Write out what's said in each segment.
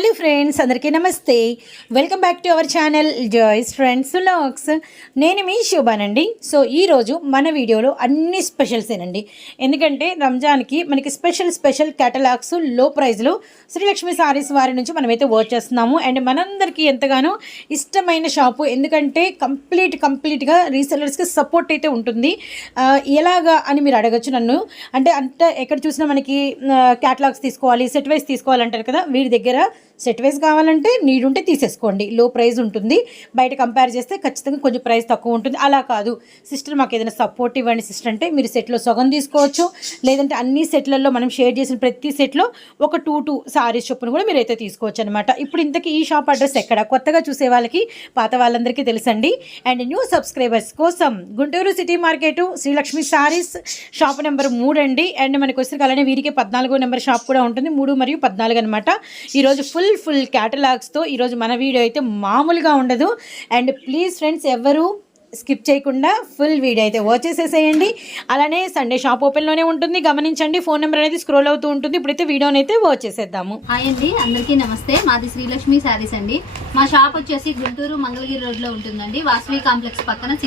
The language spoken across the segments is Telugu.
హలో ఫ్రెండ్స్, అందరికీ నమస్తే. Welcome back to our channel joys friends vlogs. నేను మీ శోభానండి. సో ఈరోజు మన వీడియోలో అన్ని స్పెషల్సేనండి. ఎందుకంటే రంజాన్కి మనకి స్పెషల్ కేటలాగ్స్ లో ప్రైస్లో శ్రీలక్ష్మి సారీస్ వారి నుంచి మనమైతే వర్క్ చేస్తున్నాము. అండ్ మనందరికీ ఎంతగానో ఇష్టమైన షాపు. ఎందుకంటే కంప్లీట్గా రీసెల్లర్స్కి సపోర్ట్ అయితే ఉంటుంది. ఎలాగా అని మీరు అడగచ్చు నన్ను. అంటే ఎక్కడ చూసినా మనకి కేటలాగ్స్ తీసుకోవాలి, సెట్ వైజ్ తీసుకోవాలంటారు కదా. వీరి దగ్గర సెట్ వైజ్ కావాలంటే నీడ్ ఉంటే తీసేసుకోండి. లో ప్రైస్ ఉంటుంది. బయట కంపేర్ చేస్తే ఖచ్చితంగా కొంచెం ప్రైస్ తక్కువ ఉంటుంది. అలా కాదు, సిస్టర్ మాకు ఏదైనా సపోర్ట్ ఇవ్వండి సిస్టర్ అంటే మీరు సెట్లో సగం తీసుకోవచ్చు. లేదంటే అన్ని సెట్లలో మనం షేర్ చేసిన ప్రతి సెట్లో ఒక 2 సారీస్ చొప్పున కూడా మీరైతే తీసుకోవచ్చు అనమాట. ఇప్పుడు ఇంతకీ ఈ షాప్ అడ్రస్ ఎక్కడ? కొత్తగా చూసే వాళ్ళకి, పాత వాళ్ళందరికీ తెలుసండి. అండ్ న్యూ సబ్స్క్రైబర్స్ కోసం Guntur city market Srilakshmi saris shop number 3 అండి. అండ్ మనకు వచ్చేసరికి అలానే వీరికి 14వ నెంబర్ షాప్ కూడా ఉంటుంది. 3 మరియు 14 అనమాట. ఈరోజు ఫుల్ క్యాటలాగ్స్తో ఈరోజు మన వీడియో అయితే మామూలుగా ఉండదు. అండ్ ప్లీజ్ ఫ్రెండ్స్, ఎవరు స్కిప్ చేయకుండా ఫుల్ వీడియో అయితే వాచ్ చేసేసేయండి. అలానే సండే షాప్ ఓపెన్లోనే ఉంటుంది, గమనించండి. ఫోన్ నెంబర్ అనేది స్క్రోల్ అవుతూ ఉంటుంది. ఇప్పుడైతే వీడియోని అయితే వాచ్ చేసేద్దాము. హాయ్ అండి, అందరికీ నమస్తే. మాది శ్రీలక్ష్మి శారీస్ అండి. మా షాప్ వచ్చేసి గుంటూరు మంగళగిరి రోడ్లో ఉంటుందండి. వాసవి కాంప్లెక్స్ పక్కన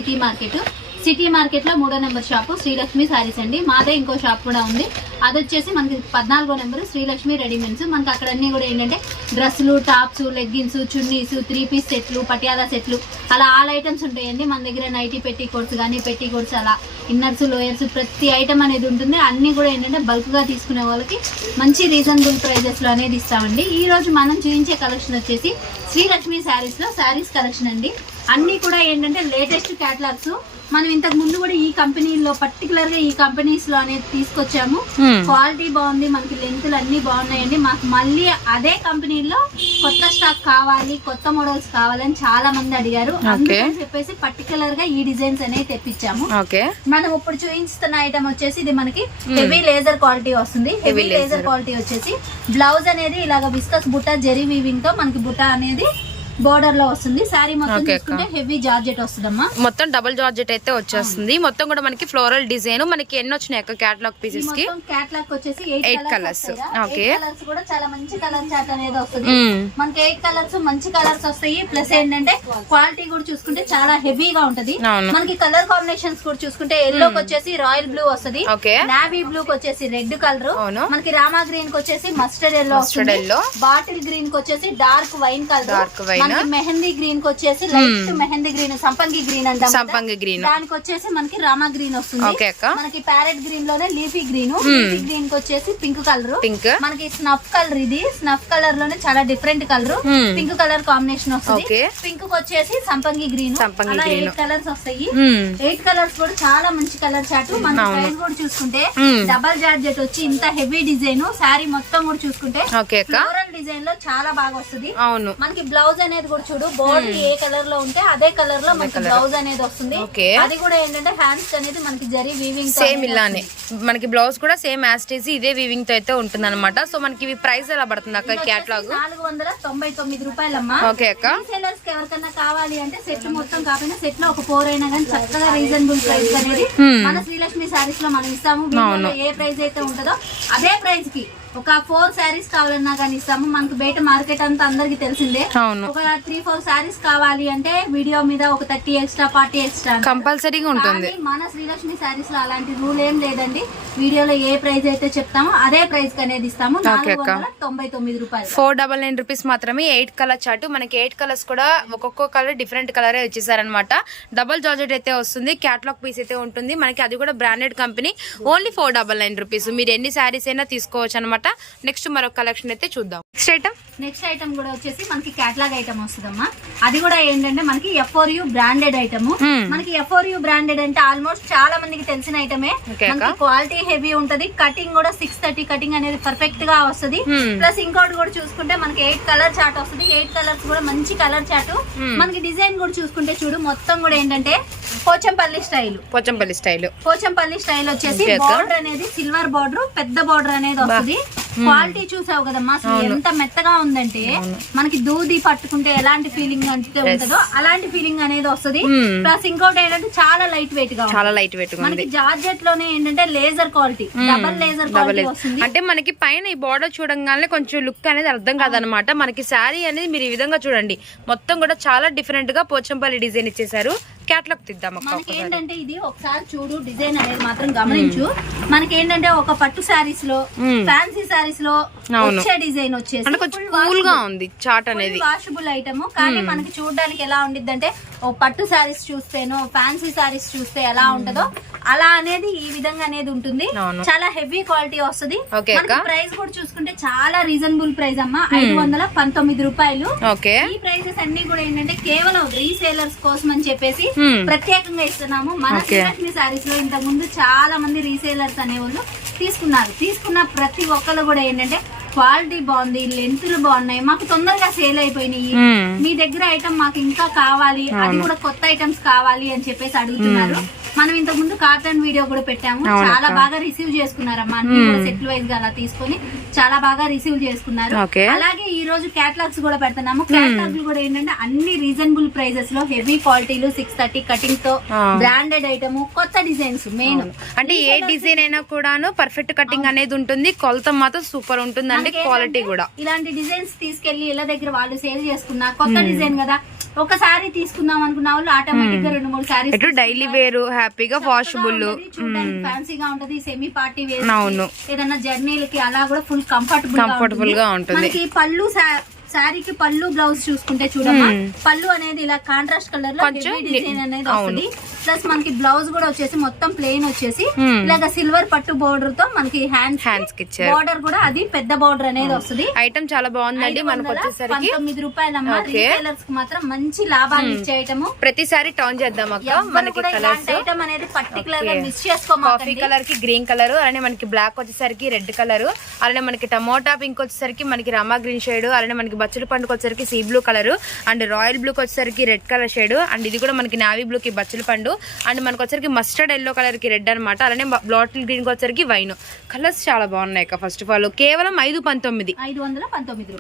సిటీ మార్కెట్లో 3వ నెంబర్ షాపు శ్రీలక్ష్మి శారీస్ అండి. మాదే ఇంకో షాప్ కూడా ఉంది. అది వచ్చేసి మనకి 14వ నెంబర్ శ్రీలక్ష్మి రెడీమేడ్స్. మనకి అక్కడ అన్నీ కూడా ఏంటంటే డ్రెస్సులు, టాప్స్, లెగ్గిన్స్, చున్నీస్, 3 పీస్ సెట్లు, పటియాలా సెట్లు, అలా ఆల్ ఐటమ్స్ ఉంటాయండి. మన దగ్గర నైటీ పెట్టికోట్స్ కానీ పెట్టికోట్స్, అలా ఇన్నర్స్, లోయర్స్, ప్రతి ఐటమ్ అనేది ఉంటుంది. అన్నీ కూడా ఏంటంటే బల్క్గా తీసుకునే వాళ్ళకి మంచి రీజనబుల్ ప్రైజెస్లో అనేది ఇస్తామండి. ఈ రోజు మనం చూపించే కలెక్షన్ వచ్చేసి శ్రీలక్ష్మి శారీస్లో శారీస్ కలెక్షన్ అండి. అన్నీ కూడా ఏంటంటే లేటెస్ట్ క్యాటలాగ్స్. మనం ఇంతకు ముందు కూడా ఈ కంపెనీలో పర్టికులర్గా ఈ కంపెనీస్లో అనేది తీసుకొచ్చాము. క్వాలిటీ బాగుంది, మనకి లెంత్లు అన్నీ బాగున్నాయండి. మాకు మళ్ళీ అదే కంపెనీలో కొత్త స్టాక్ కావాలి, కొత్త మోడల్స్ కావాలని చాలా మంది అడిగారు. అందుకని చెప్పేసి పర్టికులర్గా ఈ డిజైన్స్ అనేవి తెప్పించాము. మనం ఇప్పుడు చూపిస్తున్న ఐటమ్ వచ్చేసి ఇది మనకి హెవీ లేజర్ క్వాలిటీ వస్తుంది. హెవీ లేజర్ క్వాలిటీ వచ్చేసి బ్లౌజ్ అనేది ఇలాగ విస్కస్ బుట్ట జెరీ వీవింగ్ తో మనకి బుట్ట అనేది బోర్డర్ లో వస్తుంది. శారీ మొత్తం చూసుకుంటే హెవీ జార్జెట్ వస్తుందమ్మా. మొత్తం డబుల్ జార్జెట్ అయితే వచ్చేస్తుంది. మొత్తం కూడా మనకి ఫ్లోరల్ డిజైన్. మనకి ఎన్ని వచ్చినాయి అక్క కేటలాగ్ పీసెస్ కి? కేటలాగ్ వచ్చేసి 8 కలర్స్. ఓకే, కలర్స్ కూడా చాలా మంచి కలర్ చార్ట్ అనేది వస్తుంది. మనకి 8 కలర్స్ మంచి కలర్స్ వస్తాయి. ప్లస్ ఏంటంటే క్వాలిటీ కూడా చూసుకుంటే చాలా హెవీగా ఉంటది. మనకి కలర్ కాంబినేషన్స్ కూడా చూసుకుంటే ఎల్లోకి వచ్చేసి రాయల్ బ్లూ వస్తుంది, నావీ బ్లూ కి వచ్చేసి రెడ్ కలర్, మనకి రామా గ్రీన్ కి వచ్చేసి మస్టర్డ్ ఎల్లో వస్తుంది, బాటిల్ గ్రీన్ కి వచ్చేసి డార్క్ వైన్ కలర్, మనకి మెహందీ గ్రీన్ కి వచ్చేసి లైట్ మెహందీ గ్రీన్, సంపంగి గ్రీన్ అంటాం. సంపంగి గ్రీన్ దానికి వచ్చేసి మనకి రామా గ్రీన్ వస్తుంది. మనకి ప్యారెట్ గ్రీన్ లోనే లీఫీ గ్రీన్, లీఫీ గ్రీన్ కి వచ్చేసి పింక్ కలర్, మనకి స్నఫ్ కలర్. ఇది స్నఫ్ కలర్ లోనే చాలా different colour, pink colour combination వస్తుంది. పింక్ కి వచ్చేసి సంపంగి గ్రీన్. అలా 8 కలర్స్ వస్తాయి. 8 కలర్స్ కూడా చాలా మంచి కలర్ చాట్. మన ప్రైస్ కూడా చూసుకుంటే డబల్ జార్జెట్ వచ్చి ఇంత హెవీ డిజైన్. శారీ మొత్తం కూడా చూసుకుంటే ఫ్లోరల్ డిజైన్ లో చాలా బాగా వస్తుంది. మనకి బ్లౌజ్ అనేది కూడా చూడు, బోర్డర్ ఏ కలర్ లో ఉంటే అదే కలర్ లో మనకి బ్లౌజ్ అనేది వస్తుంది. అది కూడా ఏంటంటే హ్యాండ్స్ అనేది మనకి జరీ వీవింగ్ సేమ్ ఇలానే మనకి బ్లౌజ్ కూడా సేమ్ యాస్టేజ్ ఇదే వీవింగ్ తో అయితే ఉంటుంది అనమాట. సో మనకి ఇవి ప్రైస్ ఎలా పడుతుంది అక్క? కేటలాగ్ 499 రూపాయలమ్మా. ఓకే అక్క. రీసేలర్స్ కి ఎవరికైనా కావాలి అంటే సెట్ మొత్తం కాకపోయినా సెట్ లో ఒక 4 అయినా కానీ చక్కగా రీజనబుల్ ప్రైస్ అనేది మన శ్రీలక్ష్మి సారీస్ లో మనం ఇస్తాము. ఏ ప్రైస్ అయితే ఉంటుందో అదే ప్రైస్ కి ఒక 4 శారీస్ కావాలన్నా కానీ ఇస్తాము. మనకు బయట మార్కెట్ అంతా అందరికి తెలిసిందే. ఒక 3-4 శారీస్ కావాలి అంటే వీడియో మీద ఒక 30 ఎక్స్ట్రా 40 ఎక్స్ట్రా కంపల్సరీగా ఉంటుంది. మన శ్రీలక్ష్మి శారీస్ లో అలాంటి రూల్ ఏం లేదండి. వీడియోలో ఏ ప్రైస్ అయితే చెప్తామో అదే ప్రైస్ అనేది ఇస్తాము. 499 రూపాయలు. 499 రూపీస్ మాత్రమే. 8 కలర్ చార్ట్. మనకి 8 కలర్స్ కూడా ఒక్కొక్క కలర్ డిఫరెంట్ కలర్ వచ్చేసారనమాట. డబుల్ జార్జెట్ అయితే వస్తుంది. క్యాటలాగ్ పీస్ అయితే ఉంటుంది మనకి. అది కూడా బ్రాండెడ్ కంపెనీ. Only 499 rupees. మీరు ఎన్ని శారీస్ అయినా తీసుకోవచ్చు అనమాట. నెక్స్ట్ మరొక కలెక్షన్ అయితే చూద్దాం. నెక్స్ట్ ఐటమ్ కూడా వచ్చేసి మనకి కేటలాగ్ ఐటమ్ వస్తుందమ్మా. అది కూడా ఏంటంటే మనకి FORU బ్రాండెడ్ ఐటమ్. మనకి FORU బ్రాండెడ్ అంటే ఆల్మోస్ట్ చాలా మందికి తెలిసిన ఐటమే. మనకి క్వాలిటీ హెవీ ఉంటది. కటింగ్ కూడా 630 కటింగ్ అనేది పర్ఫెక్ట్ గా వస్తుంది. ప్లస్ ఇంకోటి కూడా చూసుకుంటే మనకి 8 కలర్ చార్ట్ వస్తుంది. 8 కలర్స్ కూడా మంచి కలర్ చార్ట్. మనకి డిజైన్ కూడా చూసుకుంటే చూడు, మొత్తం కూడా ఏంటంటే పోచంపల్లి స్టైల్ వచ్చేసి బార్డర్ అనేది సిల్వర్ బార్డర్, పెద్ద బార్డర్ అనేది వస్తుంది. క్వాలిటీ చూసావు కదమ్మా అసలు ఎంత మెత్తగా ఉందంటే మనకి దూది పట్టుకుంటే ఎలాంటి ఫీలింగ్ అంటే ఉంటుందో అలాంటి ఫీలింగ్ అనేది వస్తుంది. ప్లస్ ఇంకోటి ఏంటంటే చాలా లైట్ వెయిట్ గా చాలా లైట్ వెయిట్ గా మనకి జార్జెట్ లోనే ఏంటంటే laser quality, double laser quality వస్తుంది. అంటే మనకి పైన ఈ బోర్డర్ చూడంగానే కొంచెం లుక్ అనేది అర్థం కాదనమాట. మనకి శారీ అనేది మీరు ఈ విధంగా చూడండి, మొత్తం కూడా చాలా డిఫరెంట్ గా పోచంపల్లి డిజైన్ ఇచ్చేసారు. క్యాట్లాగ్ తిద్దాం అక్క. మనకి ఏంటంటే ఇది ఒకసారి చూడు డిజైన్ అనేది మాత్రం గమనించు. మనకి ఏంటంటే ఒక పట్టు శారీస్ లో, ఫ్యాన్సీ శారీస్ లో వచ్చే డిజైన్ వచ్చేసి అంటే కొంచెం కూల్ గా ఉంది చాట్ అనేది. వాషబుల్ ఐటమ్ కానీ మనకి చూడడానికి ఎలా ఉండిద్ది అంటే ఓ పట్టు శారీస్ చూస్తేనో ఫ్యాన్సీ శారీస్ చూస్తే ఎలా ఉంటదో అలా అనేది ఈ విధంగా అనేది ఉంటుంది. చాలా హెవీ క్వాలిటీ వస్తుంది. ప్రైస్ కూడా చూసుకుంటే చాలా రీజనబుల్ ప్రైస్ అమ్మా, 519 రూపాయలు. ఈ ప్రైజెస్ అన్ని కూడా ఏంటంటే కేవలం రీసేలర్స్ కోసం అని చెప్పేసి ప్రత్యేకంగా ఇస్తున్నాము. మన శ్రీలక్ష్మి శారీస్ లో ఇంతకు ముందు చాలా మంది రీసేలర్స్ అనేవాళ్ళు తీసుకున్న ప్రతి ఒక్కరు కూడా ఏంటంటే క్వాలిటీ బాగుంది, లెంత్లు బాగున్నాయి, మాకు తొందరగా సేల్ అయిపోయినాయి, మీ దగ్గర ఐటమ్ మాకు ఇంకా కావాలి, అది కూడా కొత్త ఐటమ్స్ కావాలి అని చెప్పేసి అడుగుతున్నారు. మనం ఇంతకు ముందు కాటన్ వీడియో కూడా పెట్టాము, చాలా బాగా రిసీవ్ చేసుకున్నారమ్మా. అన్ని కూడా సెట్ వైజ్ గా అలా తీసుకొని చాలా బాగా రిసీవ్ చేసుకున్నారు. అలాగే ఈ రోజు క్యాటలాగ్స్ కూడా పెడుతున్నాము. క్యాటలాగ్ కూడా ఏంటంటే అన్ని రీజనబుల్ ప్రైజెస్ లో హెవీ క్వాలిటీలు 630 కటింగ్ తో బ్రాండెడ్ ఐటమ్, కొత్త డిజైన్స్ మెయిన్ అంటే ఏ డిజైన్ అయినా కూడాను పర్ఫెక్ట్ కటింగ్ అనేది ఉంటుంది. కొలత మాత్రం సూపర్ ఉంటుంది అండి, క్వాలిటీ కూడా. ఇలాంటి డిజైన్స్ తీసుకెళ్లి ఇళ్ళ దగ్గర వాళ్ళు సేల్ చేసుకున్నా కొత్త డిజైన్ కదా, ఒక సారీ తీసుకుందాం అనుకున్న వాళ్ళు ఆటోమేటిక్ గా 2-3 సారీస్ డైలీ వేర్ హ్యాపీగా వాషబుల్ ఫ్యాన్సీగా ఉంటది. సెమీ పార్టీ వేర్ ఏదైనా జర్నీలకి అలా కూడా ఫుల్ కంఫర్టబుల్ గా ఉంటుంది. మనకి పళ్ళు శారీకి పళ్ళు బ్లౌజ్ చూసుకుంటే చూడమ్మా, పళ్ళు అనేది ఇలా కాంట్రాస్ట్ కలర్ లో డిజైన్ అనేది వస్తుంది. ప్లస్ మనకి బ్లౌజ్ కూడా వచ్చేసి మొత్తం ప్లెయిన్ వచ్చేసి ఇలాగ సిల్వర్ పట్టు బోర్డర్ తో మనకి హ్యాండ్స్ కి బోర్డర్ కూడా అది పెద్ద బోర్డర్ అనేది వస్తుంది. ఐటమ్ చాలా బాగుందండి. మనకు వచ్చేసరికి 19 రూపాయలమ్మా. రీటైలర్స్ కి మాత్రం మంచి లాభాలు ఇచ్చే ఐటమ్. ప్రతిసారి టౌన్ చేద్దాం అక్క. మనకి కలర్స్ ఐటమ్ అనేది పర్టికులర్ గా మిస్ చేసుకోమాకండి. కాఫీ కలర్ కి గ్రీన్ కలర్, అలానే మనకి బ్లాక్ వచ్చేసరికి రెడ్ కలర్, అలానే మనకి టమోటా పింక్ వచ్చేసరికి మనకి రామా గ్రీన్ షేడ్, అలానే మనకి బచ్చల పండుకి వచ్చేసరికి sea blue colour, and royal blue వచ్చేసరికి రెడ్ కలర్ షేడ్, అండ్ ఇది కూడా మనకి నావీ బ్లూ కి బచ్చల పండు, అండ్ మనకు వచ్చరికి మస్టర్డ్ ఎల్లో కలర్ కి రెడ్ అనమాట. అలానే బాటిల్ గ్రీన్ కి వచ్చరికి వైన్. కలర్స్ చాలా బాగున్నాయి అక్క. ఫస్ట్ ఆఫ్ ఆల్ కేవలం 519.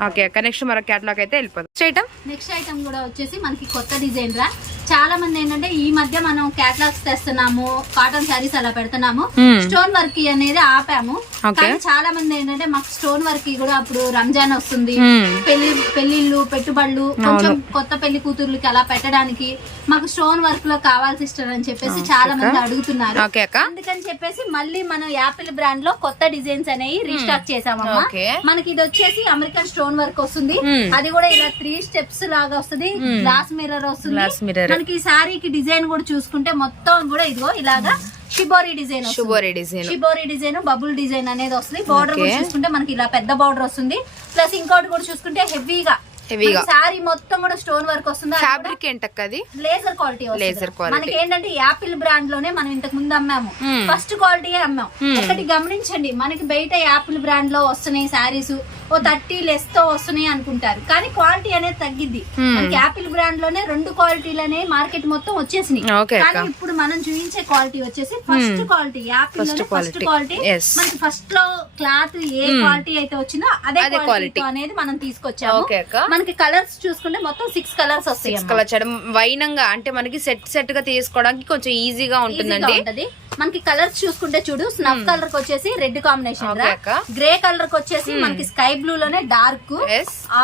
ఓకే అక్క. నెక్స్ట్ మరొక క్యాటలాగ్ అయితే వెళ్ళిపోతాం. నెక్స్ట్ ఐటమ్ కూడా వచ్చేసి మనకి కొత్త డిజైన్ రా. చాలా మంది ఏంటంటే ఈ మధ్య మనం క్యాటలాగ్స్ తెస్తున్నాము, కాటన్ శారీస్ అలా పెడుతున్నాము, స్టోన్ వర్క్ అనేది ఆపాము. కానీ చాలా మంది ఏంటంటే మాకు స్టోన్ వర్క్ కూడా అప్పుడు రంజాన్ వస్తుంది, పెళ్లిళ్ళు పెట్టుబడులు, కొంచెం కొత్త పెళ్లి కూతుర్లకి అలా పెట్టడానికి మాకు స్టోన్ వర్క్ లో కావాలి సిస్టర్ అని చెప్పేసి చాలా మంది అడుగుతున్నారు. అందుకని చెప్పేసి మళ్ళీ మనం యాపిల్ బ్రాండ్ లో కొత్త డిజైన్స్ అనేవి రీస్టాక్ చేసామమ్మా. మనకి ఇది వచ్చేసి అమెరికన్ స్టోన్ వర్క్ వస్తుంది, అది కూడా ఇలా 3 స్టెప్స్ లాగా వస్తుంది, గ్లాస్ మిర్రర్ వస్తుంది. మనకి శారీకి డిజైన్ కూడా చూసుకుంటే మొత్తం కూడా ఇదిగో ఇలాగా షిబోరి డిజైన్ బబుల్ డిజైన్ అనేది వస్తుంది. బోర్డర్ కూడా చూసుకుంటే మనకి ఇలా పెద్ద బోర్డర్ వస్తుంది. ప్లస్ ఇంకోటి కూడా చూసుకుంటే హెవీగా సారీ మొత్తం కూడా స్టోన్ వర్క్ వస్తుంది. ఫ్యాబ్రిక్ ఏంటది? Laser quality. మనకి ఏంటంటే యాపిల్ బ్రాండ్ లోనే మనం ఇంతకు ముందు అమ్మాము, ఫస్ట్ క్వాలిటీ అమ్మాం. ఒకటి గమనించండి, మనకి బయట యాపిల్ బ్రాండ్ లో వస్తున్నాయి శారీస్ ఓ 30 లెస్ తో వస్తున్నాయి అనుకుంటారు, కానీ క్వాలిటీ అనేది తగ్గిద్ది. మనకి యాపిల్ బ్రాండ్ లోనే 2 క్వాలిటీలు అనేవి మార్కెట్ మొత్తం వచ్చేసినాయి. కానీ ఇప్పుడు మనం చూపించే క్వాలిటీ వచ్చేసి ఫస్ట్ క్వాలిటీ. యాపిల్ లోనే ఫస్ట్ క్వాలిటీ. మనకి ఫస్ట్ లో క్లాత్ ఏ క్వాలిటీ అయితే వచ్చిందో అదే క్వాలిటీ అనేది మనం తీసుకొచ్చాము. మనకి కలర్స్ చూసుకుంటే మొత్తం 6 కలర్స్ వస్తాయి. వైనంగా అంటే మనకి సెట్ గా తీసుకోవడానికి కొంచెం ఈజీగా ఉంటుందండి. మనకి కలర్స్ చూసుకుంటే చూడు, స్నఫ్ కలర్ కి వచ్చేసి రెడ్ కాంబినేషన్, గ్రే కలర్ కి వచ్చేసి మనకి స్కై బ్లూ లోనే డార్క్,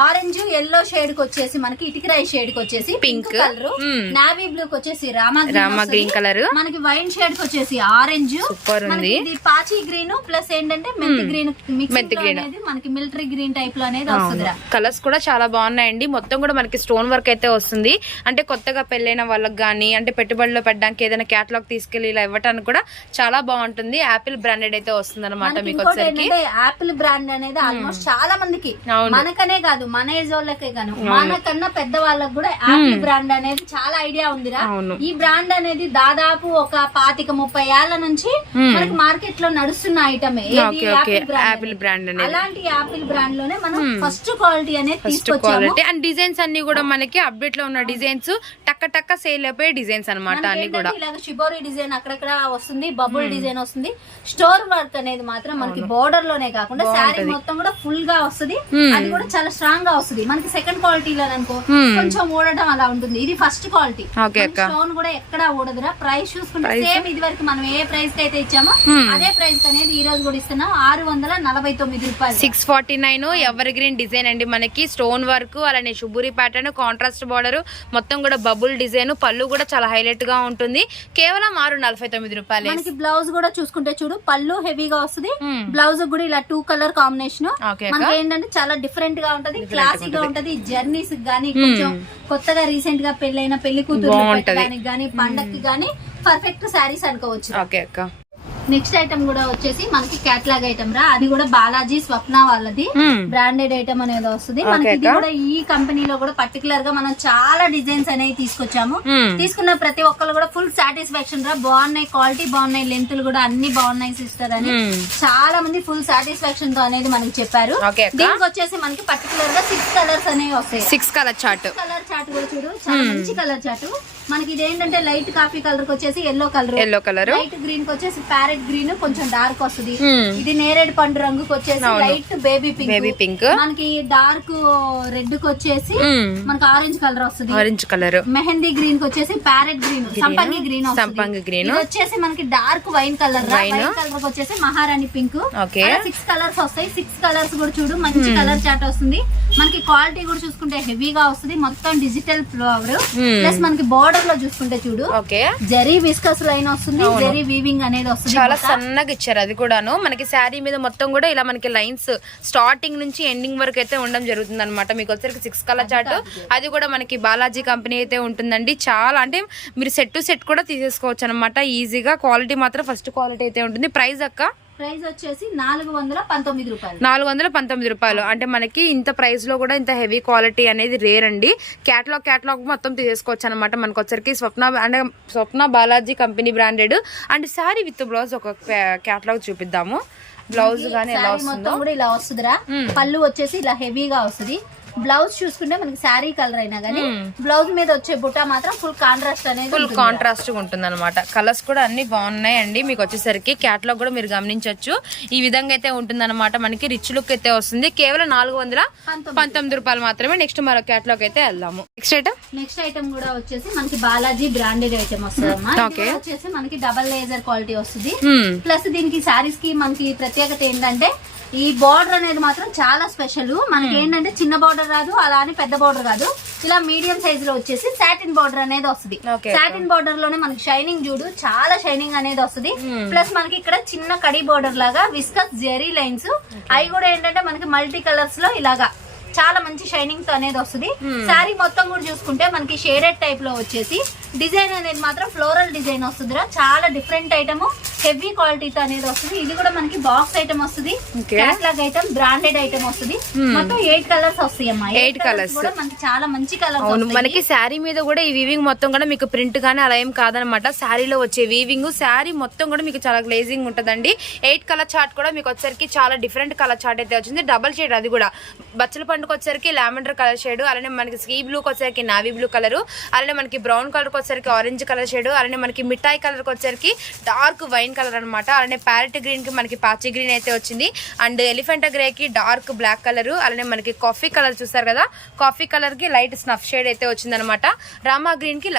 ఆరెంజ్ ఎల్లో షేడ్ కి వచ్చేసి మనకి ఇటుకరాయి షేడ్ కి వచ్చేసి పింక్ కలర్, నావీ బ్లూ కి వచ్చేసి రామా గ్రీన్ కలర్, మనకి వైన్ షేడ్ కి వచ్చేసి ఆరెంజ్, ఇది పాచి గ్రీన్ ప్లస్ ఏంటంటే మెంతి గ్రీన్ మిక్స్ అనేది మనకి మిలిటరీ గ్రీన్ టైప్ లో అనేది వస్తుంది. కలర్స్ కూడా చాలా బాగున్నాయండి. మొత్తం కూడా మనకి స్టోన్ వర్క్ అయితే వస్తుంది. అంటే కొత్తగా పెళ్ళైన వాళ్ళకి గానీ, అంటే పెట్టుబడిలో పెట్టడానికి ఏదైనా క్యాటలాగ్ తీసుకెళ్లి ఇలా ఇవ్వటానికి కూడా చాలా బాగుంటుంది. యాపిల్ బ్రాండెడ్ అయితే వస్తుంది అనమాట. మీకు వచ్చేసరికి యాపిల్ బ్రాండ్ అనేది ఆల్మోస్ట్ చాలా మందికి, మనకనే కాదు మన ఏజ్ వాళ్ళకే కాదు, మనకన్నా పెద్ద వాళ్ళకి కూడా యాపిల్ బ్రాండ్ అనేది చాలా ఐడియా ఉందిరా. ఈ బ్రాండ్ అనేది దాదాపు ఒక 25-30 ఏళ్ల నుంచి మనకి మార్కెట్ లో నడుస్తున్న ఐటమే యాపిల్ బ్రాండ్. అలాంటి యాపిల్ బ్రాండ్ లోనే మనం ఫస్ట్ క్వాలిటీ అనేది తీసుకొచ్చాము. అండ్ డిజైన్స్ అన్ని కూడా మనకి అప్డేట్ లో ఉన్న డిజైన్స్ టక్క సేల్ అయిపోయే డిజైన్స్ అనమాట. అన్ని కూడా ఇలాగ షిబోరి డిజైన్ అక్కడక్కడ వస్తుంది. వస్తుంది, బబుల్ డిజైన్ వస్తుంది. స్టోర్ వర్క్ అనేది మాత్రం మనకి బోర్డర్ లోనే కాకుండా శారీ మొత్తం కూడా ఫుల్ గా వస్తుంది. అది కూడా చాలా స్ట్రాంగ్ గా వస్తుంది. మనకి సెకండ్ క్వాలిటీలో అనుకో కొంచెం ఊడటం అలా ఉంటుంది. ఇది ఫస్ట్ క్వాలిటీ. స్టోన్ కూడా ఎక్కడ ఊడదురా. ప్రైస్ చూసుకుంటే సేమ్ ఇది వరకు మనం ఏ ప్రైస్ కి అయితే ఇచ్చామో అదే ప్రైస్ అనేది ఈ రోజు కూడా ఇస్తున్నాం. 649 రూపాయలు. 649 ఎవర్ గ్రీన్ డిజైన్ అండి. మనకి స్టోన్ వర్క్, అలానే షుబూరి ప్యాటర్న్, కాంట్రాస్ట్ బార్డర్, మొత్తం కూడా బబుల్ డిజైన్, పళ్ళు కూడా చాలా హైలైట్ గా ఉంటుంది. కేవలం 649 రూపాయలు. మనకి బ్లౌజ్ కూడా చూసుకుంటే చూడు, పళ్ళు హెవీగా వస్తుంది. బ్లౌజ్ కూడా ఇలా 2 కలర్ కాంబినేషన్. మనకి ఏంటంటే చాలా డిఫరెంట్ గా ఉంటది, క్లాసిక్ గా ఉంటది. జర్నీస్ గానీ, కొంచెం కొత్తగా రీసెంట్ గా పెళ్ళైన పెళ్లి కూతురు పెట్టడానికి గానీ, పండక్కి గానీ పర్ఫెక్ట్ శారీస్ అనుకోవచ్చు. ఓకే అక్క. నెక్స్ట్ ఐటమ్ కూడా వచ్చేసి మనకి క్యాట్లాగ్ ఐటమ్ రా. అది కూడా బాలాజీ స్వప్న వాళ్ళది బ్రాండెడ్ ఐటమ్ అనేది వస్తుంది. మనకి ఇది కూడా ఈ కంపెనీలో కూడా పర్టికులర్ గా మనం చాలా డిజైన్స్ అనేవి తీసుకొచ్చాము. తీసుకున్న ప్రతి ఒక్కరు కూడా ఫుల్ సాటిస్ఫాక్షన్ రా. బాగున్నాయి, క్వాలిటీ బాగున్నాయి, లెంత్లు కూడా అన్ని బాగున్నాయి సిస్టర్ అని చాలా మంది ఫుల్ సాటిస్ఫాక్షన్ తో అనేది మనకి చెప్పారు. దీనికి వచ్చేసి మనకి పర్టికులర్ గా 6 కలర్స్ అనేవి వస్తాయి. 6 కలర్ చార్ట్. కలర్ చార్ట్ కూడా చూడు, చాలా మంచి కలర్ చార్ట్. మనకి ఇది ఏంటంటే లైట్ కాఫీ కలర్ కి వచ్చేసి ఎల్లో కలర్, లైట్ గ్రీన్ కి వచ్చేసి ప్యారెట్ గ్రీన్ కొంచెం డార్క్ వస్తుంది. ఇది నేరేడు పండు రంగుకి వచ్చేసి లైట్ బేబీ పింక్. మనకి డార్క్ రెడ్ కి వచ్చేసి మనకి ఆరెంజ్ కలర్ వస్తుంది. Orange colour. మెహందీ గ్రీన్ కి వచ్చేసి ప్యారెట్ గ్రీన్, సంపంగి గ్రీన్. గ్రీన్ వచ్చేసి మనకి dark wine colour. Wine colour కి వచ్చేసి మహారాణి పింక్. 6 కలర్స్ వస్తాయి. 6 కలర్స్ కూడా చూడు మంచి కలర్ చాట్ వస్తుంది. మనకి క్వాలిటీ కూడా చూసుకుంటే హెవీగా వస్తుంది. మొత్తం డిజిటల్ ఫ్లవర్ ప్లస్ మనకి బోర్డర్ లో చూసుకుంటే చూడు జరీ విస్కస్ లైన్ వస్తుంది. జరీ వీవింగ్ అనేది వస్తుంది. చాలా సన్నగా ఇచ్చారు. అది కూడాను మనకి శారీ మీద మొత్తం కూడా ఇలా మనకి లైన్స్ స్టార్టింగ్ నుంచి ఎండింగ్ వరకు అయితే ఉండడం జరుగుతుంది అనమాట. మీకు వచ్చరికి 6 కలర్ చార్ట్. అది కూడా మనకి బాలాజీ కంపెనీ అయితే ఉంటుందండి. చాలా అంటే మీరు సెట్ టు సెట్ కూడా తీసేసుకోవచ్చు అనమాట ఈజీగా. క్వాలిటీ మాత్రం ఫస్ట్ క్వాలిటీ అయితే ఉంటుంది. ప్రైస్ అక్క? ప్రైస్ వచ్చేసి 419 రూపాయలు. 419 రూపాయలు. అంటే మనకి ఇంత ప్రైస్ లో కూడా ఇంత హెవీ క్వాలిటీ అనేది రేర్ అండి. క్యాటలాగ్ మొత్తం తీసేసుకోవచ్చు అనమాట. మనకు వచ్చరికి Swapna Balaji company branded and sari with blouse ఒక క్యాటలాగ్ చూపిద్దాము. బ్లౌజ్ గానీ ఎలా వస్తుందో కూడా ఇలా వస్తుందిరా. పళ్ళు వచ్చేసి ఇలా హెవీగా వస్తుంది. బ్లౌజ్ చూసుకుంటే మనకి శారీ కలర్ అయినా గానీ బ్లౌజ్ మీద వచ్చే బుట్ట మాత్రం ఫుల్ కాంట్రాస్ట్ అనేది ఫుల్ కాంట్రాస్ట్ ఉంటుంది అనమాట. కలర్స్ కూడా అన్ని బాగున్నాయండి. మీకు వచ్చేసరికి క్యాటలాగ్ కూడా మీరు గమనించవచ్చు. ఈ విధంగా అయితే ఉంటుంది అనమాట. మనకి రిచ్ లుక్ అయితే వస్తుంది. కేవలం 419 రూపాయలు మాత్రమే. నెక్స్ట్ మరో క్యాటలాగ్ అయితే వెళ్దాము. నెక్స్ట్ ఐటమ్ కూడా వచ్చేసి మనకి బాలాజీ బ్రాండెడ్ ఐటమ్ వస్తుంది అమ్మా. వచ్చేసి మనకి డబల్ లేజర్ క్వాలిటీ వస్తుంది. ప్లస్ దీనికి శారీస్ కి మనకి ప్రత్యేకత ఏంటంటే ఈ బార్డర్ అనేది మాత్రం చాలా స్పెషల్. మనకి ఏంటంటే చిన్న బార్డర్ రాదు, అలా అని పెద్ద బార్డర్ కాదు. ఇలా మీడియం సైజ్ లో వచ్చేసి సాటిన్ బార్డర్ అనేది వస్తుంది. సాటిన్ బార్డర్ లోనే మనకి షైనింగ్ చూడు, చాలా షైనింగ్ అనేది వస్తుంది. ప్లస్ మనకి ఇక్కడ చిన్న కడి బార్డర్ లాగా విస్కస్ జెరీ లైన్స్. అవి కూడా ఏంటంటే మనకి మల్టీ కలర్స్ లో ఇలాగా చాలా మంచి షైనింగ్ తో అనేది వస్తుంది. శారీ మొత్తం కూడా చూసుకుంటే మనకి షేడెడ్ టైప్ లో వచ్చేసి డిజైన్ అనేది మాత్రం ఫ్లోరల్ డిజైన్ వస్తుంది. చాలా డిఫరెంట్ ఐటమ్, హెవీ క్వాలిటీతో అనేది వస్తుంది. ఇది కూడా మనకి బాక్స్ ఐటమ్ వస్తుంది. క్యాట్లాగ్ ఐటమ్, బ్రాండెడ్ ఐటమ్ వస్తుంది. మొత్తం 8 కలర్స్ వస్తాయి అమ్మా. 8 కలర్స్ కూడా మనకి చాలా మంచి కలర్స్. మనకి శారీ మీద కూడా ఈ వీవింగ్ మొత్తం కూడా మీకు ప్రింట్ గానీ అలా ఏం కాదనమాట. శారీలో వచ్చే వీవింగ్ శారీ మొత్తం కూడా మీకు చాలా గ్లేజింగ్ ఉంటదండి. 8 కలర్ చార్ట్ కూడా మీకు వచ్చరికి చాలా డిఫరెంట్ కలర్ చార్ట్ అయితే వచ్చింది. Double shade. అది కూడా బచ్చల పండుగ వచ్చరికి లావెండర్ కలర్ షేడ్, అలానే మనకి స్కీ బ్లూ వచ్చరికి నావీ బ్లూ కలర్, అలానే మనకి బ్రౌన్ కలర్ వచ్చరికి ఆరెంజ్ కలర్ షేడ్, అలానే మనకి మిఠాయి కలర్ వచ్చరికి డార్క్ వైన్ కలర్ అనమాట. అలానే ప్యారెట్ గ్రీన్ కి మనకి పాచి గ్రీన్ అయితే వచ్చింది. అండ్ ఎలిఫెంట్ గ్రే కి డార్క్ బ్లాక్ కలర్, అలానే మనకి కాఫీ కలర్ చూస్తారు కదా, కాఫీ కలర్ కి లైట్ స్నఫ్ షేడ్ అయితే వచ్చింది అనమాట. రామా గ్రీన్ కి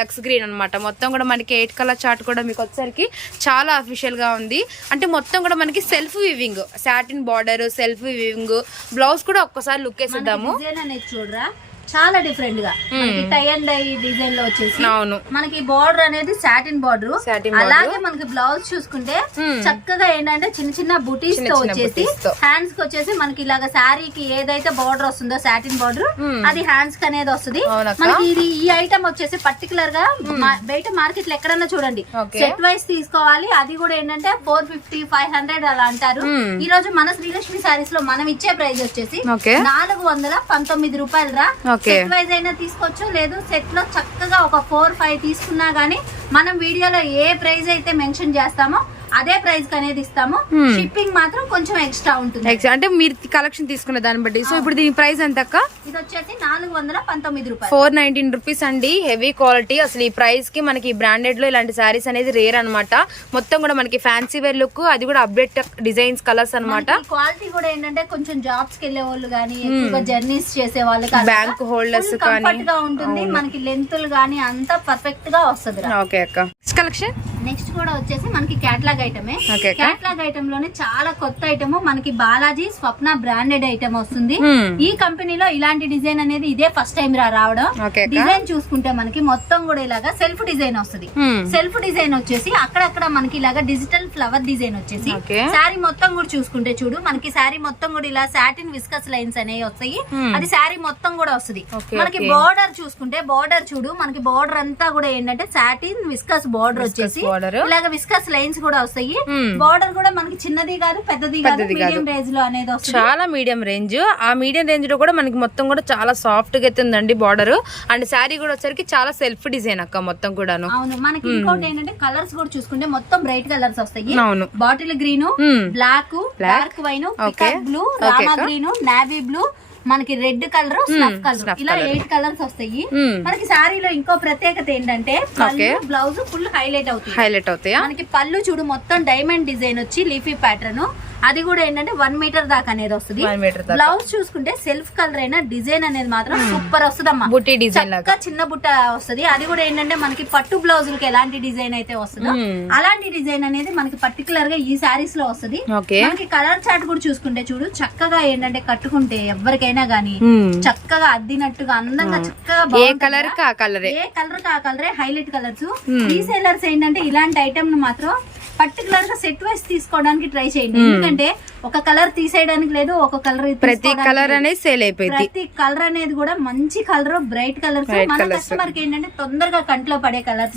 లక్స్ గ్రీన్ అనమాట. మొత్తం కూడా మనకి 8 కలర్ చార్ట్ కూడా మీకు వచ్చరికి చాలా అఫీషియల్ గా ఉంది. అంటే మొత్తం కూడా మనకి self weaving, satin border, self weaving. Blouse కూడా ఒక్కసారి లుక్ వేసేద్దాము. చూడరా చాలా డిఫరెంట్ గా టై అండ్ డై డిజైన్ లో వచ్చేసి మనకి బార్డర్ అనేది సాటిన్ బార్డర్. అలాగే మనకి బ్లౌజ్ చూసుకుంటే చక్కగా ఏంటంటే చిన్న చిన్న బుటీస్ తో వచ్చేసి హ్యాండ్స్ కి వచ్చేసి మనకి ఇలాగా శారీకి ఏదైతే బార్డర్ వస్తుందో సాటిన్ బార్డర్ అది హ్యాండ్స్ కి అనేది వస్తుంది. మనకి ఇది ఈ ఐటమ్ వచ్చేసి పర్టికులర్ గా బయట మార్కెట్ లో ఎక్కడన్నా చూడండి సెట్ వైస్ తీసుకోవాలి. అది కూడా ఏంటంటే 450, 500 అలా అంటారు. ఈ రోజు మన శ్రీలక్ష్మి శారీస్ లో మనం ఇచ్చే ప్రైస్ వచ్చేసి 419 రూపాయలు రా. సెట్ వైజ్ అయినా తీసుకోవచ్చు, లేదు సెట్ లో చక్కగా ఒక 4-5 తీసుకున్నా గానీ మనం వీడియోలో ఏ ప్రైస్ అయితే మెన్షన్ చేస్తామో అదే ప్రైస్ కి అనేది ఇస్తాము. షిప్పింగ్ మాత్రం కొంచెం ఎక్స్ట్రా ఉంటుంది. అంటే మీరు కలెక్షన్ తీసుకున్న దాన్ని బట్టి. సో ఇప్పుడు దీని ప్రైస్ ఎంత అక్క? ఇది వచ్చేసి 419 రూపాయలు, 419 రూపీస్ అండి. Heavy quality. అసలు ఈ ప్రైస్ కి మనకి బ్రాండెడ్ లో ఇలాంటి శారీస్ అనేది రేర్ అనమాట. మొత్తం కూడా మనకి ఫ్యాన్సీ వేర్ లుక్, అది కూడా అప్డేట్ డిజైన్స్ కలర్స్ అనమాట. క్వాలిటీ కూడా ఏంటంటే కొంచెం జాబ్స్ కి వెళ్ళే వాళ్ళు కానీ ఎక్కువగా జర్నీస్ చేసే వాళ్ళు బ్యాంక్ హోల్డర్స్ కంఫర్ట్ గా ఉంటుంది. మనకి లెంత్లు గానీ అంతా పర్ఫెక్ట్ గా వస్తుంది. ఓకే అక్క. కలెక్షన్ నెక్స్ట్ కూడా వచ్చేసి మనకి క్యాటలాగ్ ఐటమే. క్యాటలాగ్ ఐటమ్ లోనే చాలా కొత్త ఐటమ్ మనకి బాలాజీ స్వప్న బ్రాండెడ్ ఐటమ్ వస్తుంది. ఈ కంపెనీలో ఇలాంటి డిజైన్ అనేది ఇదే ఫస్ట్ టైం రావడం. డిజైన్ చూసుకుంటే మనకి మొత్తం కూడా ఇలాగా సెల్ఫ్ డిజైన్ వస్తుంది. సెల్ఫ్ డిజైన్ వచ్చేసి అక్కడక్కడ మనకి ఇలాగా డిజిటల్ ఫ్లవర్ డిజైన్ వచ్చేసి శారీ మొత్తం కూడా చూసుకుంటే చూడు మనకి శారీ మొత్తం కూడా ఇలా సాటిన్ విస్కస్ లైన్స్ అనేవి వస్తాయి. అది శారీ మొత్తం కూడా వస్తుంది. మనకి బార్డర్ చూసుకుంటే బార్డర్ చూడు మనకి బార్డర్ అంతా కూడా ఏంటంటే సాటిన్ విస్కస్ బార్డర్ వచ్చేసి ఇలాగ విస్కస్ లైన్స్ కూడా వస్తాయి. బార్డర్ కూడా మనకి చిన్నది కాదు పెద్దది కాదు, మీడియం రేంజ్ లో అనేది వస్తుంది. చాలా మీడియం రేంజ్. ఆ మీడియం రేంజ్ లో కూడా మనకి మొత్తం కూడా చాలా సాఫ్ట్ గా అయితే ఉందండి బార్డర్. అండ్ శారీ కూడా వచ్చరికి చాలా సెల్ఫ్ డిజైన్ అక్క మొత్తం కూడాను. అవును. మనకి ఇంకోటి ఏంటంటే కలర్స్ కూడా చూసుకుంటే మొత్తం బ్రైట్ కలర్స్ వస్తాయి. Bottle green, black, dark wine, peacock blue, Rama green, navy blue, మనకి రెడ్ కలర్, స్నఫ్ కలర్, ఇలా 8 కలర్స్ వస్తాయి. మనకి శారీలో ఇంకో ప్రత్యేకత ఏంటంటే బ్లౌజ్ ఫుల్ హైలైట్ అవుతాయి. మనకి పళ్ళు చూడు మొత్తం డైమండ్ డిజైన్ వచ్చి లీఫీ ప్యాటర్న్. అది కూడా ఏంటంటే 1 మీటర్ దాకా అనేది వస్తుంది. బ్లౌజ్ చూసుకుంటే సెల్ఫ్ కలర్ అయినా డిజైన్ అనేది మాత్రం సూపర్ వస్తుంది అమ్మా. బుట్టి డిజైన్ చిన్న బుట్ట వస్తుంది. అది కూడా ఏంటంటే మనకి పట్టు బ్లౌజులకి ఎలాంటి డిజైన్ అయితే వస్తుందో అలాంటి డిజైన్ అనేది మనకి పర్టికులర్ గా ఈ శారీస్ లో వస్తుంది. మనకి కలర్ చార్ట్ కూడా చూసుకుంటే చూడు చక్కగా ఏంటంటే కట్టుకుంటే ఎవరికైనా గానీ చక్కగా అద్దినట్టుగా అందంగా చక్కగా ఏ కలర్ కా కలరే హైలైట్ కలర్స్. రీసేలర్స్ ఏంటంటే ఇలాంటి ఐటమ్ ను మాత్రం పర్టికులర్ గా సెట్ వైస్ తీసుకోవడానికి ట్రై చేయండి. ఎందుకంటే ఒక కలర్ తీసేయడానికి లేదు, ఒక కలర్ ప్రతి కలర్ అనేది సేల్ అయిపోయింది. ప్రతి కలర్ అనేది కూడా మంచి కలర్, బ్రైట్ కలర్స్. మన కస్టమర్ కి ఏంటంటే తొందరగా కంట్లో పడే కలర్స్.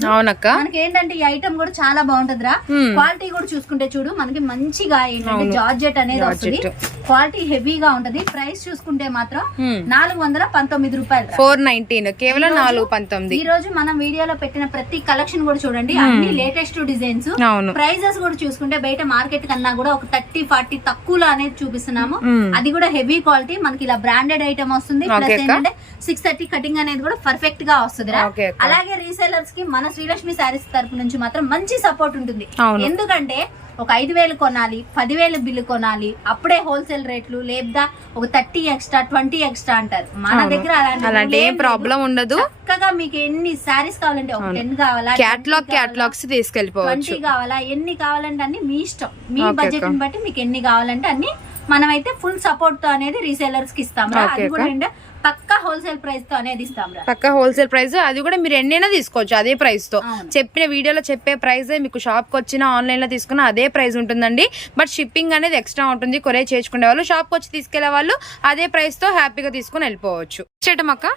మనకి ఏంటంటే ఈ ఐటమ్ కూడా చాలా బాగుంటదిరా. క్వాలిటీ కూడా చూసుకుంటే చూడు మనకి మంచిగా ఏంటంటే జార్జెట్ అనేది వస్తుంది. క్వాలిటీ హెవీగా ఉంటది. ప్రైస్ చూసుకుంటే మాత్రం 419 రూపాయలు, 419 కేవలం 419. ఈ రోజు మనం వీడియోలో పెట్టిన ప్రతి కలెక్షన్ కూడా చూడండి అన్ని లేటెస్ట్ డిజైన్స్. ప్రైజెస్ కూడా చూసుకుంటే బయట మార్కెట్ కన్నా కూడా ఒక 30-40 తక్కువలో అనేది చూపిస్తున్నాము. అది కూడా హెవీ క్వాలిటీ. మనకి ఇలా బ్రాండెడ్ ఐటమ్ వస్తుంది. ప్లస్ ఏంటంటే 630 కటింగ్ అనేది కూడా పర్ఫెక్ట్ గా వస్తుంది. అలాగే రీసేలర్స్ కి మన శ్రీలక్ష్మి శారీస్ తరపు నుంచి మాత్రం మంచి సపోర్ట్ ఉంటుంది. ఎందుకంటే ఒక 5,000 కొనాలి, 10,000 బిల్లు కొనాలి, అప్పుడే హోల్సేల్ రేట్లు, లేదా ఒక 30 ఎక్స్ట్రా 20 ఎక్స్ట్రా అంటారు. మన దగ్గర అలాంటి ఏం ప్రాబ్లం ఉండదు. చక్కగా మీకు ఎన్ని శారీస్ కావాలంటే ఒక 10 కావాలా, క్యాటలాగ్స్ తీసుకెళ్ళిపోవచ్చు, 20 కావాలా, ఎన్ని కావాలంటే అన్ని మీ ఇష్టం. మీ బడ్జెట్ ని బట్టి మీకు ఎన్ని కావాలంటే అన్ని మనమైతే ఫుల్ సపోర్ట్ తో అనేది రీసేలర్స్ కి ఇస్తాం. అది కూడా పక్కా హోల్సేల్ ప్రైస్ తో అనేది ఇస్తాం. పక్కా హోల్సేల్ ప్రైస్. అది కూడా మీరు ఎన్నైనా తీసుకోవచ్చు అదే ప్రైస్ తో. చెప్పిన వీడియోలో చెప్పే ప్రైస్ మీకు షాప్ కి వచ్చినా ఆన్లైన్ లో తీసుకున్నా అదే ప్రైస్ ఉంటుందండి. బట్ షిప్పింగ్ అనేది ఎక్స్ట్రా ఉంటుంది. కొరియర్ చేసుకునే వాళ్ళు, షాప్ కి వచ్చి తీసుకెళ్లే వాళ్ళు అదే ప్రైస్ తో హ్యాపీగా తీసుకుని వెళ్ళిపోవచ్చు.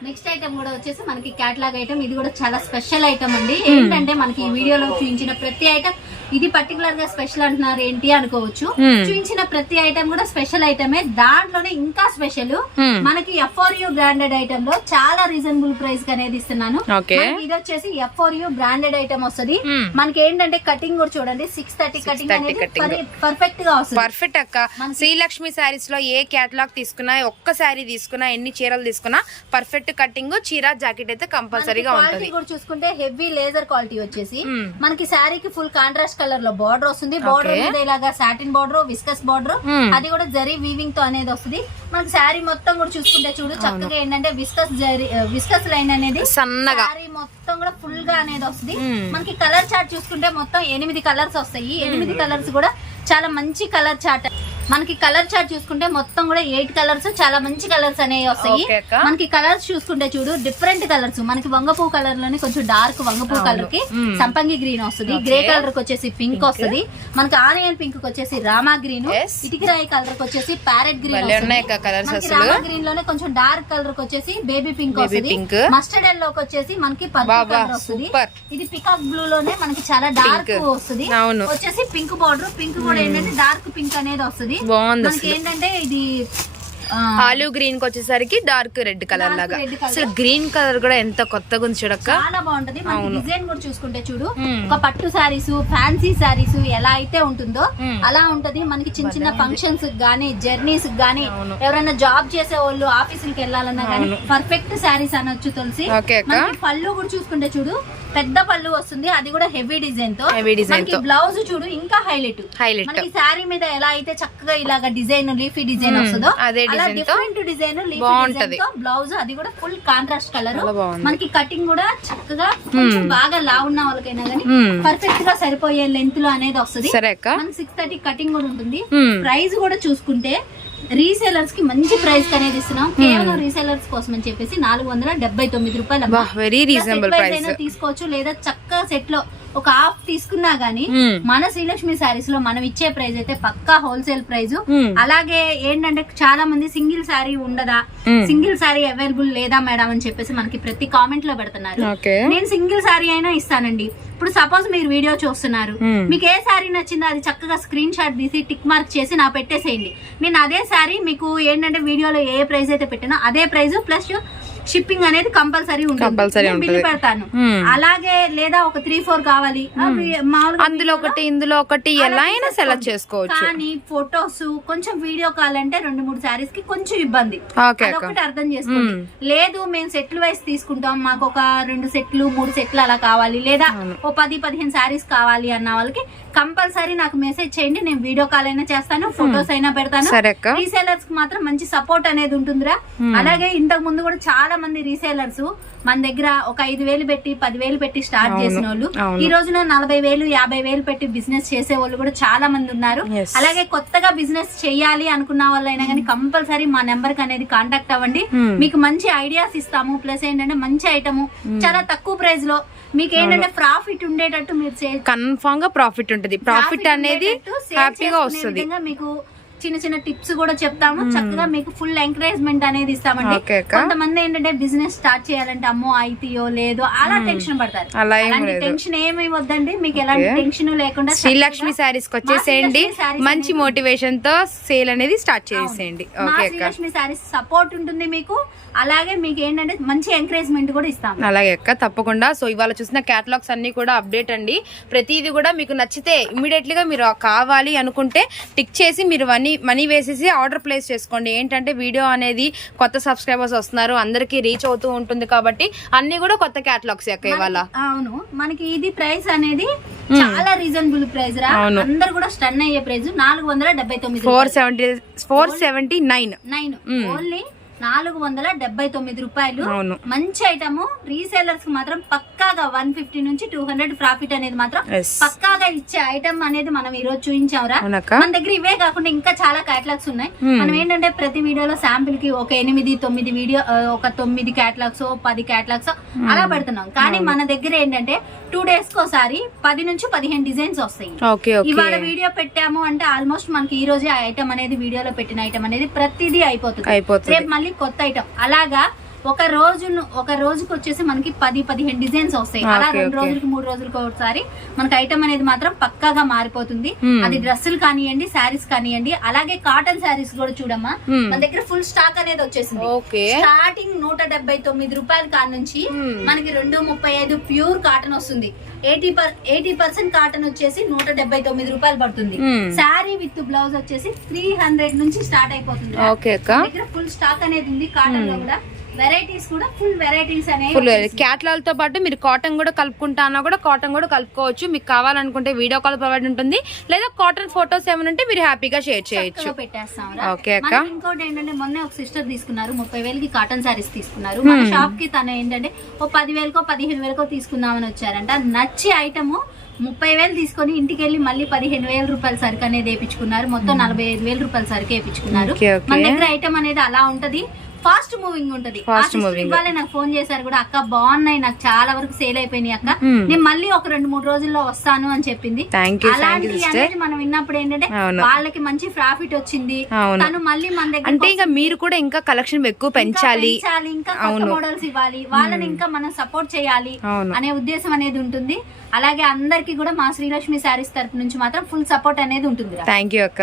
నెక్స్ట్ ఐటమ్ కూడా వచ్చేసి మనకి క్యాటలాగ్ ఐటమ్. ఇది కూడా చాలా స్పెషల్ ఐటమ్ అండి. ఏంటంటే మనకి ఈ వీడియోలో చూపించిన ప్రతి ఐటమ్ ఇది పర్టికులర్ గా స్పెషల్ అంటున్నారు ఏంటి అనుకోవచ్చు. చూపించిన ప్రతి ఐటమ్ కూడా స్పెషల్ ఐటమే. దాంట్లోనే ఇంకా స్పెషల్ మనకి FRU బ్రాండెడ్ ఐటమ్ లో చాలా రీజనబుల్ ప్రైస్ అనేది ఇస్తున్నాను. ఇది వచ్చేసి FRU బ్రాండెడ్ ఐటమ్ వస్తుంది. మనకి ఏంటంటే కటింగ్ కూడా చూడండి 630 కటింగ్ అనేది పర్ఫెక్ట్ గా వస్తుంది. పర్ఫెక్ట్ అక్క. శ్రీలక్ష్మి శారీస్ లో ఏ క్యాటలాగ్ తీసుకున్నా, ఒక్క శారీ తీసుకున్నా, ఎన్ని చీరలు తీసుకున్నా పర్ఫెక్ట్ కటింగ్, చీర జాకెట్ అయితే కంపల్సరీగా ఉంటుంది. క్వాలిటీ కూడా చూసుకుంటే హెవీ లేజర్ క్వాలిటీ వచ్చేసి మనకి శారీకి ఫుల్ కాంట్రాస్ట్ కలర్ లో బార్డర్ వస్తుంది. బార్డర్ మీద ఇలాగా సాటిన్ బార్డర్, విస్కస్ బార్డర్, అది కూడా జరీ వీవింగ్ తో అనేది వస్తుంది. మనకి శారీ మొత్తం కూడా చూసుకుంటే చూడు చక్కగా ఏంటంటే విస్కస్ లైన్ అనేది సన్నగా శారీ మొత్తం కూడా ఫుల్ గా అనేది వస్తుంది. మనకి కలర్ చార్ట్ చూసుకుంటే మొత్తం 8 కలర్స్ వస్తాయి. 8 కలర్స్ కూడా చాలా మంచి కలర్ చార్ట్. మనకి కలర్ చార్ట్ చూసుకుంటే మొత్తం కూడా 8 కలర్స్ చాలా మంచి కలర్స్ అనేవి వస్తాయి. మనకి కలర్స్ చూసుకుంటే చూడు డిఫరెంట్ కలర్స్. మనకి వంగపూ కలర్ లోనే కొంచెం డార్క్ వంగపూ కలర్ కి సంపంగి గ్రీన్ వస్తుంది. గ్రే కలర్ కి వచ్చేసి పింక్ వస్తుంది. మనకి ఆనియన్ పింక్ కి వచ్చేసి రామా గ్రీన్, ఇటికిరాయి కలర్ కి వచ్చేసి ప్యారెట్ గ్రీన్, రామా గ్రీన్ లోనే కొంచెం డార్క్ కలర్ కి వచ్చేసి బేబీ పింక్ వస్తుంది. మస్టర్డ్ ఎల్లో కి వచ్చేసి మనకి పర్పుల్ కలర్ వస్తుంది. ఇది పికాక్ బ్లూ లోనే మనకి చాలా డార్క్ వస్తుంది. వచ్చేసి పింక్ బార్డర్, పింక్ కూడా ఏంటంటే డార్క్ పింక్ అనేది వస్తుంది. మనకి ఏంటంటే ఇది ఆలివ్ గ్రీన్ కి వచ్చేసరికి డార్క్ రెడ్ కలర్ లాగా. red colour. అసలు గ్రీన్ కలర్ కూడా ఎంత కొత్తగా ఉంది చూడక్క. చాలా బాగుంటది. మనకి డిజైన్ కూడా చూసుకుంటే చూడు, ఒక పట్టు సారీస్, ఫ్యాన్సీ సారీస్ ఎలా అయితే ఉంటుందో అలా ఉంటది. మనకి చిన్న చిన్న ఫంక్షన్స్ గానీ, జర్నీస్ గానీ, ఎవరైనా జాబ్ చేసే వాళ్ళు ఆఫీసులకి వెళ్ళాలన్నా గానీ పర్ఫెక్ట్ సారీస్ అనొచ్చు తులసి. మనకి పళ్ళు కూడా చూసుకుంటే చూడు, పెద్ద పళ్ళు వస్తుంది, అది కూడా హెవీ డిజైన్ తో. మనకి బ్లౌజ్ చూడు ఇంకా హైలైట్. మనకి సారీ మీద ఎలా అయితే చక్కగా ఇలాగా డిజైన్ లీఫీ డిజైన్ వస్తుందో అలా డిఫరెంట్ డిజైన్ లీఫీ డిజైన్ తో బ్లౌజ్, అది కూడా ఫుల్ కాంట్రాస్ట్ కలర్. మనకి కటింగ్ కూడా చక్కగా కొంచెం బాగా లావు ఉన్న వాళ్ళకైనా గానీ పర్ఫెక్ట్ గా సరిపోయే లెంత్ లో అనేది వస్తుంది. మనకి 630 కటింగ్ కూడా ఉంటుంది. ప్రైస్ కూడా చూసుకుంటే రీసేలర్స్ కి మంచి ప్రైస్ అనేది ఇస్తున్నాం. కేవలం రీసేలర్స్ కోసం అని చెప్పేసి 479 రూపాయలు. Very reasonable price. తీసుకోవచ్చు, లేదా చక్కగా సెట్ లో ఒక హాఫ్ తీసుకున్నా గానీ మన శ్రీలక్ష్మి సారీస్ లో మనం ఇచ్చే ప్రైస్ అయితే పక్కా హోల్సేల్ ప్రైస్. అలాగే ఏంటంటే చాలా మంది సింగిల్ సారీ ఉండదా, సింగిల్ సారీ అవైలబుల్ లేదా మేడం అని చెప్పేసి మనకి ప్రతి కామెంట్ లో పెడుతున్నారు. నేను సింగిల్ సారీ అయినా ఇస్తానండి. ఇప్పుడు సపోజ్ మీరు వీడియో చూస్తున్నారు, మీకు ఏ సారీ నచ్చిందో అది చక్కగా స్క్రీన్ షాట్ తీసి టిక్ మార్క్ చేసి నా పెట్టేసేయండి. నేను అదే సారీ మీకు ఏంటంటే వీడియోలో ఏ ప్రైస్ అయితే పెట్టినా అదే ప్రైస్ ప్లస్ షిప్పింగ్ అనేది కంపల్సరీ ఉంటుంది, బిల్లు పెడతాను. అలాగే లేదా ఒక 3-4 కావాలి, అందులో ఒకటి ఇందులో ఒకటి ఎలా అయినా సెలెక్ట్ చేసుకోవచ్చు. కానీ ఫొటోస్ కొంచెం వీడియో కాల్ అంటే 2-3 సారీస్ కి కొంచెం ఇబ్బంది, అదొకటి అర్థం చేసుకోండి. లేదు మేము సెట్లు వైస్ తీసుకుంటాం, మాకు ఒక 2 సెట్లు 3 సెట్లు అలా కావాలి, లేదా ఓ 10-15 సారీస్ కావాలి అన్న వాళ్ళకి కంపల్సరీ నాకు మెసేజ్ చేయండి. నేను వీడియో కాల్ అయినా చేస్తాను, ఫొటోస్ అయినా పెడతాను. రీసేలర్స్ కి మాత్రం మంచి సపోర్ట్ అనేది ఉంటుందిరా. అలాగే ఇంతకు ముందు కూడా చాలా మంది రీసేలర్స్ మన దగ్గర ఒక 5,000 పెట్టి 10,000 పెట్టి స్టార్ట్ చేసిన వాళ్ళు ఈ రోజున 40,000 50,000 పెట్టి బిజినెస్ చేసే వాళ్ళు కూడా చాలా మంది ఉన్నారు. అలాగే కొత్తగా బిజినెస్ చేయాలి అనుకున్న వాళ్ళైనా కానీ కంపల్సరీ మా నెంబర్ కి అనేది కాంటాక్ట్ అవ్వండి. మీకు మంచి ఐడియాస్ ఇస్తాము. ప్లస్ ఏంటంటే మంచి ఐటమ్ చాలా తక్కువ ప్రైస్ లో మీకు ఏంటంటే ప్రాఫిట్ ఉండేటట్టు మీరు కన్ఫర్మ్ గా ప్రాఫిట్ ఉంటుంది. ప్రాఫిట్ అనేది హ్యాపీగా వస్తుంది. మీకు చిన్న చిన్న టిప్స్ కూడా చెప్తాము. చక్కగా మీకు ఫుల్ ఎంకరేజ్మెంట్ అనేది ఇస్తామండి. కొంతమంది ఏంటంటే బిజినెస్ స్టార్ట్ చేయాలంటే అమ్మో అయితేయో లేదో అలా టెన్షన్ పడతారు. అలాంటి టెన్షన్ ఏమి వద్దండి, మీకు ఎలాంటి టెన్షన్ లేకుండా శ్రీలక్ష్మి సారీస్ కి వచ్చేసేయండి. మంచి మోటివేషన్ తో సేల్ అనేది స్టార్ట్ చేసేయండి. శ్రీలక్ష్మి సారీస్ సపోర్ట్ ఉంటుంది మీకు. అలాగే మీకు ఏంటంటే మంచి ఎంకరేజ్మెంట్ కూడా ఇస్తాం. అలాగే అక్క, తప్పకుండా. సో ఇవాళ చూసిన క్యాటలాగ్స్ అన్ని కూడా అప్డేట్ అండి. ప్రతిదీ కూడా మీకు నచ్చితే ఇమ్మీడియట్లీగా మీరు కావాలి అనుకుంటే టిక్ చేసి మీరు మనీ వేసేసి ఆర్డర్ ప్లేస్ చేసుకోండి. ఏంటంటే వీడియో అనేది కొత్త సబ్స్క్రైబర్స్ వస్తున్నారు, అందరికి రీచ్ అవుతూ ఉంటుంది కాబట్టి అన్ని కూడా కొత్త క్యాటలాగ్స్ అక్క ఇవాళ. అవును, మనకి ఇది ప్రైస్ అనేది చాలా రీజనబుల్ ప్రైస్ రా. అందరు కూడా స్టన్ అయ్యే ప్రైస్ 479 479 ఓన్లీ 479 రూపాయలు. మంచి ఐటమ్. రీసేలర్స్ కి మాత్రం పక్కాగా 150 నుంచి 200 ప్రాఫిట్ అనేది మాత్రం పక్కాగా ఇచ్చే ఐటమ్ అనేది మనం ఈ రోజు చూపించాంరా. మన దగ్గర ఇవే కాకుండా ఇంకా చాలా క్యాటలాగ్స్ ఉన్నాయి. మనం ఏంటంటే ప్రతి వీడియోలో శాంపిల్ కి ఒక 8-9 వీడియో, ఒక 9 క్యాటలాగ్స్ 10 క్యాటలాగ్స్ అలా పెడుతున్నాం. కానీ మన దగ్గర ఏంటంటే 2 డేస్ కోసారి 10 నుంచి 15 డిజైన్స్ వస్తాయి. ఇవాళ వీడియో పెట్టాము అంటే ఆల్మోస్ట్ మనకి ఈ రోజే ఐటమ్ అనేది వీడియోలో పెట్టిన ఐటమ్ అనేది ప్రతిదీ అయిపోతుంది. రేపు మళ్ళీ కొత్త ఐటమ్. అలాగా ఒక రోజుకి వచ్చేసి మనకి 10-15 డిజైన్స్ వస్తాయి. అలా 2 రోజులకి 3 రోజులకి ఒకసారి మనకి ఐటమ్ అనేది మాత్రం పక్కాగా మారిపోతుంది. అది డ్రెస్సులు కానివ్వండి, శారీస్ కానివ్వండి. అలాగే కాటన్ శారీస్ కూడా చూడమ్మా, మన దగ్గర ఫుల్ స్టాక్ అనేది వచ్చేసింది. స్టార్టింగ్ 179 రూపాయల కాడ నుంచి మనకి 235 ప్యూర్ కాటన్ వస్తుంది. 80% కాటన్ వచ్చేసి 179 రూపాయలు పడుతుంది. శారీ విత్ బ్లౌజ్ వచ్చేసి 300 నుంచి స్టార్ట్ అయిపోతుంది. దగ్గర ఫుల్ స్టాక్ అనేది ఉంది. కాటన్ లో కూడా వెరైటీస్ కూడా ఫుల్ వెరైటీస్ అనేవి క్యాటలాగ్ తో పాటు మీరు కాటన్ కూడా కలుపుకుంటా అన్నా కూడా కాటన్ కూడా కలుపుకోవచ్చు. మీకు కావాలనుకుంటే వీడియో కాల్ ప్రొవైడ్ ఉంటుంది, లేదా కాటన్ ఫోటోస్ ఏమైనా ఉంటే మీరు హ్యాపీగా షేర్ చేయొచ్చు. పెట్టేస్తాం. ఇంకోటి ఏంటంటే మొన్న ఒక సిస్టర్ తీసుకున్నారు, 30,000కి కాటన్ సారీస్ తీసుకున్నారు. మన షాప్ కి తను ఏంటంటే ఓ 10,000కో 15,000కో తీసుకుందామని వచ్చారంట. నచ్చి ఐటమ్ 30,000 తీసుకొని ఇంటికి వెళ్ళి మళ్ళీ 15,000 రూపాయల సరుకు అనేది వేయించుకున్నారు. మొత్తం 45,000 రూపాయల సరుకు వేయించుకున్నారు. మన దగ్గర ఐటమ్ అనేది అలా ఉంటది, ఫాస్ట్ మూవింగ్ ఉంటది. ఇవాళ నాకు ఫోన్ చేశారు కూడా, అక్క బాగున్నాయి, నాకు చాలా వరకు సేల్ అయిపోయినాయి అక్క, నేను మళ్ళీ ఒక 2-3 రోజుల్లో వస్తాను అని చెప్పింది. అలాంటి అనేది మనం విన్నప్పుడు ఏంటంటే వాళ్ళకి మంచి ప్రాఫిట్ వచ్చింది. తను మళ్ళీ మన దగ్గర అంటే ఇంకా మీరు కూడా ఇంకా కలెక్షన్ ఎక్కువ పెంచాలి, ఇంకా కొత్త మోడల్స్ ఇవ్వాలి, వాళ్ళని ఇంకా మనం సపోర్ట్ చేయాలి అనే ఉద్దేశం అనేది ఉంటుంది. అలాగే అందరికి కూడా మా శ్రీలక్ష్మి శారీస్ తరపు నుంచి మాత్రం ఫుల్ సపోర్ట్ అనేది ఉంటుంది. థ్యాంక్ యూ అక్క.